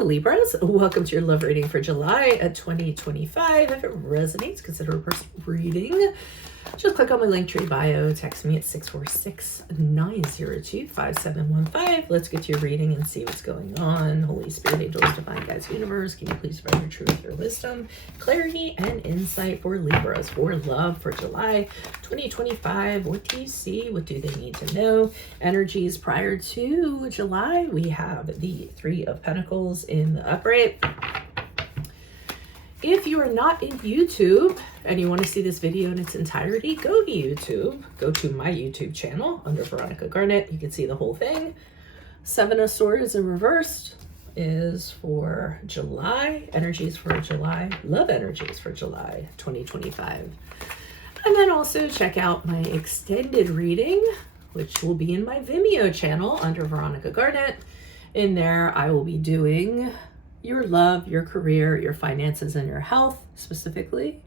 Hello, Libras. Welcome to your love reading for July 2025. If it resonates, consider a personal reading. Just click on my Linktree bio. Text me at 646-902-5715. Let's get to your reading and see what's going on. Holy Spirit, angels, divine guides, universe, can you please provide your truth, your wisdom, clarity, and insight for Libras, for love for July 2025. What do you see? What do they need to know? Energies prior to July, we have the Three of Pentacles in the upright. If you are not in YouTube and you want to see this video in its entirety, go to YouTube. Go to my YouTube channel under Veronica Garnett. You can see the whole thing. Seven of Swords in reversed is for July. Energies for July. Love energies for July 2025. And then also check out my extended reading, which will be in my Vimeo channel under Veronica Garnett. In there, I will be doing your love, your career, your finances, and your health specifically.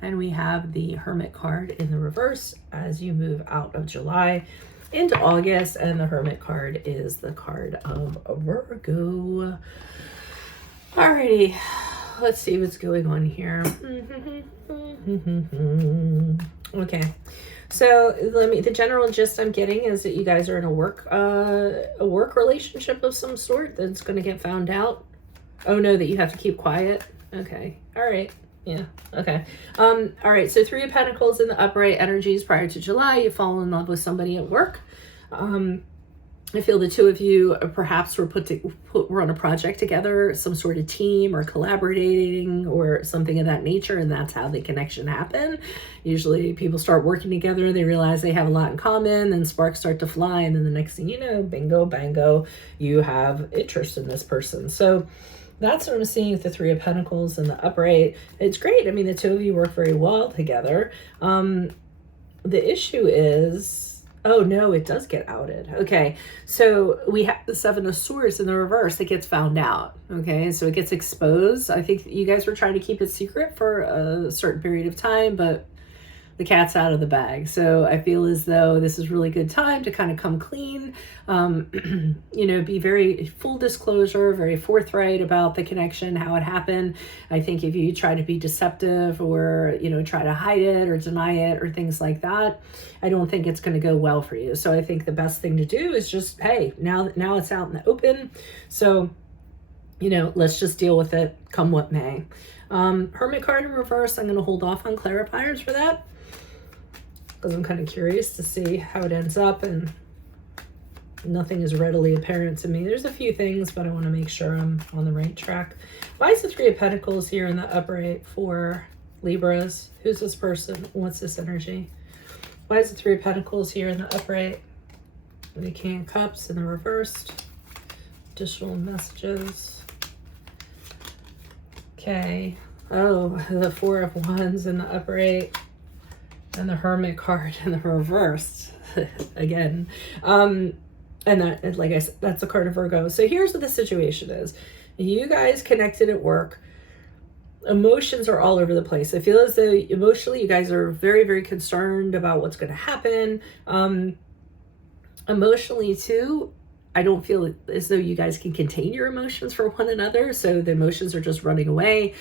And we have the Hermit card in the reverse as you move out of July into August. And the Hermit card is the card of Virgo. Alrighty, let's see what's going on here. Okay. So the general gist I'm getting is that you guys are in a work relationship of some sort that's going to get found out. Oh no, that you have to keep quiet. Okay. All right. Yeah. Okay. All right. So Three of Pentacles in the upright, energies prior to July. You fall in love with somebody at work. I feel the two of you perhaps were were on a project together, some sort of team or collaborating or something of that nature, and that's how the connection happened. Usually people start working together, they realize they have a lot in common, then sparks start to fly, and then the next thing you know, bingo, bango, you have interest in this person. So that's what I'm seeing with the Three of Pentacles and the upright. It's great. I mean, the two of you work very well together. The issue is, oh no, it does get outed. Okay, so we have the Seven of Swords in the reverse. It gets found out. Okay, so it gets exposed. I think you guys were trying to keep it secret for a certain period of time, but the cat's out of the bag. So I feel as though this is really good time to kind of come clean, you know, be very full disclosure, very forthright about the connection, how it happened. I think if you try to be deceptive or, you know, try to hide it or deny it or things like that, I don't think it's going to go well for you. So I think the best thing to do is just, hey, now it's out in the open. So, you know, let's just deal with it come what may. Hermit card in reverse, I'm going to hold off on clarifiers for that, because I'm kind of curious to see how it ends up, and nothing is readily apparent to me. There's a few things, but I want to make sure I'm on the right track. Why is the Three of Pentacles here in the upright for Libras? Who's this person? What's this energy? Why is the Three of Pentacles here in the upright? The King of Cups in the reversed. Additional messages. Okay. Oh, the Four of Wands in the upright. And the Hermit card in the reverse again. And that, like I said, that's a card of Virgo. So here's what the situation is. You guys connected at work. Emotions are all over the place. I feel as though emotionally you guys are very, very concerned about what's going to happen. Emotionally too, I don't feel as though you guys can contain your emotions for one another. So the emotions are just running away.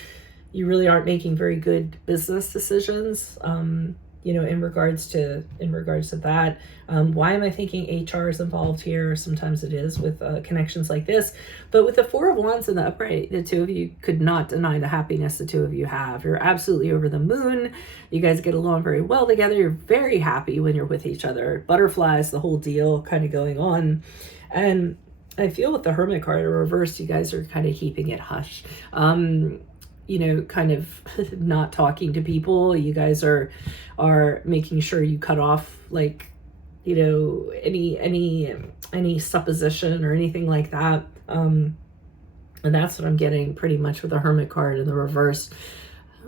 You really aren't making very good business decisions. You know, in regards to that. Why am I thinking HR is involved here? Sometimes it is with connections like this. But with the Four of Wands in the upright, the two of you could not deny the happiness the two of you have. You're absolutely over the moon. You guys get along very well together. You're very happy when you're with each other. Butterflies, the whole deal kind of going on. And I feel with the Hermit card in reverse, you guys are kind of keeping it hush. You know, kind of not talking to people. You guys are making sure you cut off, like, you know, any supposition or anything like that. And that's what I'm getting pretty much with the Hermit card in the reverse.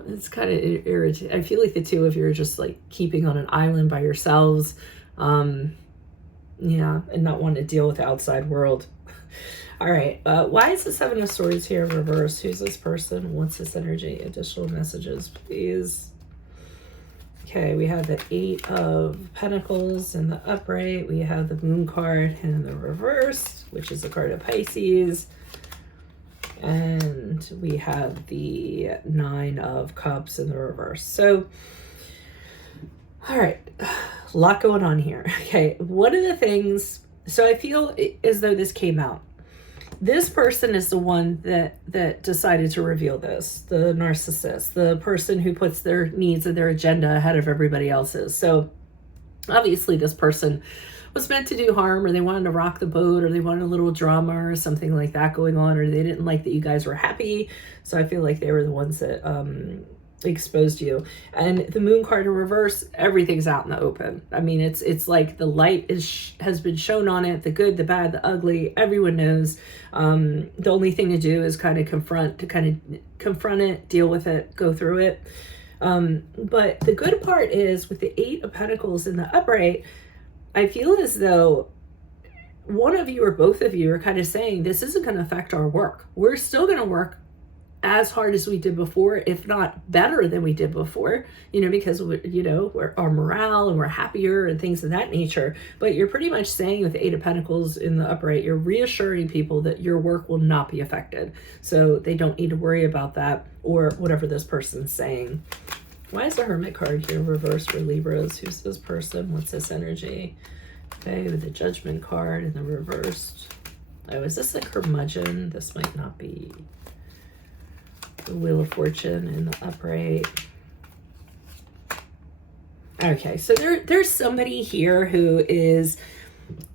It's kind of irritating. I feel like the two of you are just like keeping on an island by yourselves. Yeah, and not wanting to deal with the outside world. All right, why is the Seven of Swords here in reverse? Who's this person? What's this energy? Additional messages, please. Okay, we have the Eight of Pentacles in the upright. We have the Moon card in the reverse, which is a card of Pisces. And we have the 9 of Cups in the reverse. So, all right, a lot going on here. Okay, one of the things, so I feel as though this came out. This person is the one that decided to reveal this, the narcissist, the person who puts their needs and their agenda ahead of everybody else's. So obviously this person was meant to do harm, or they wanted to rock the boat, or they wanted a little drama or something like that going on, or they didn't like that you guys were happy. So I feel like they were the ones that exposed you. And the Moon card in reverse, everything's out in the open. I mean, it's like the light has been shown on it, the good, the bad, the ugly, everyone knows. The only thing to do is kind of confront it, deal with it, go through it. But the good part is with the 8 of Pentacles in the upright, I feel as though one of you or both of you are kind of saying, this isn't going to affect our work. We're still going to work as hard as we did before, if not better than we did before, because we're our morale and we're happier and things of that nature. But you're pretty much saying with the 8 of Pentacles in the upright, you're reassuring people that your work will not be affected. So they don't need to worry about that, or whatever this person's saying. Why is the Hermit card here reversed for Libras? Who's this person? What's this energy? Okay, with the Judgment card in the reversed. Oh, is this a curmudgeon? This might not be. The Wheel of Fortune in the upright. Okay, so there's somebody here who is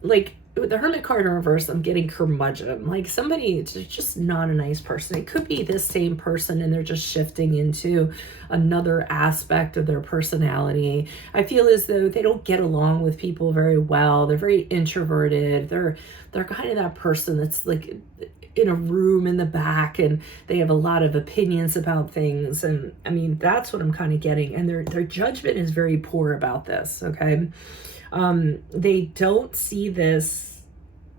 like, with the Hermit card in reverse, I'm getting curmudgeon. Like somebody just not a nice person. It could be this same person and they're just shifting into another aspect of their personality. I feel as though they don't get along with people very well. They're very introverted. They're kind of that person that's like in a room in the back, and they have a lot of opinions about things. And I mean, that's what I'm kind of getting. And their judgment is very poor about this, okay? They don't see this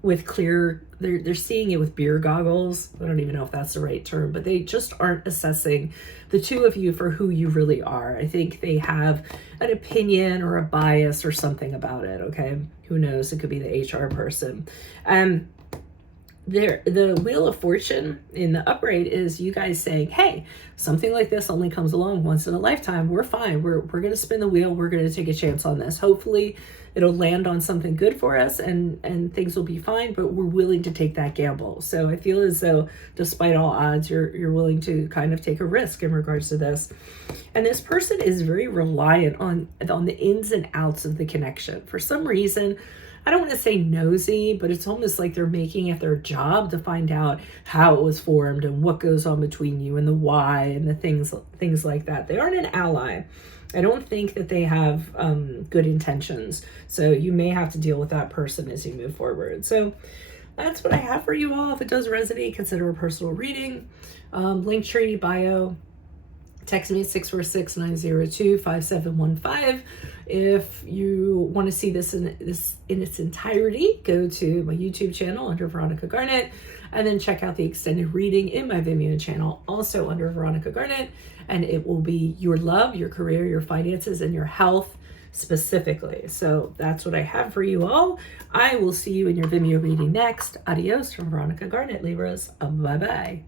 with clear, they're seeing it with beer goggles. I don't even know if that's the right term, but they just aren't assessing the two of you for who you really are. I think they have an opinion or a bias or something about it, okay? Who knows? It could be the HR person. The Wheel of Fortune in the upright is you guys saying, hey, something like this only comes along once in a lifetime. We're fine. We're going to spin the wheel. We're going to take a chance on this. Hopefully it'll land on something good for us and things will be fine, but we're willing to take that gamble. So I feel as though despite all odds, you're willing to kind of take a risk in regards to this. And this person is very reliant on the ins and outs of the connection. For some reason, I don't want to say nosy, but it's almost like they're making it their job to find out how it was formed and what goes on between you and the why and the things like that. They aren't an ally. I don't think that they have good intentions. So you may have to deal with that person as you move forward. So that's what I have for you all. If it does resonate, consider a personal reading. Linktree, bio. Text me at 646-902-5715. If you want to see this in its entirety, go to my YouTube channel under Veronica Garnett, and then check out the extended reading in my Vimeo channel, also under Veronica Garnett, and it will be your love, your career, your finances, and your health specifically. So that's what I have for you all. I will see you in your Vimeo reading next. Adios from Veronica Garnett, Libras. Bye-bye.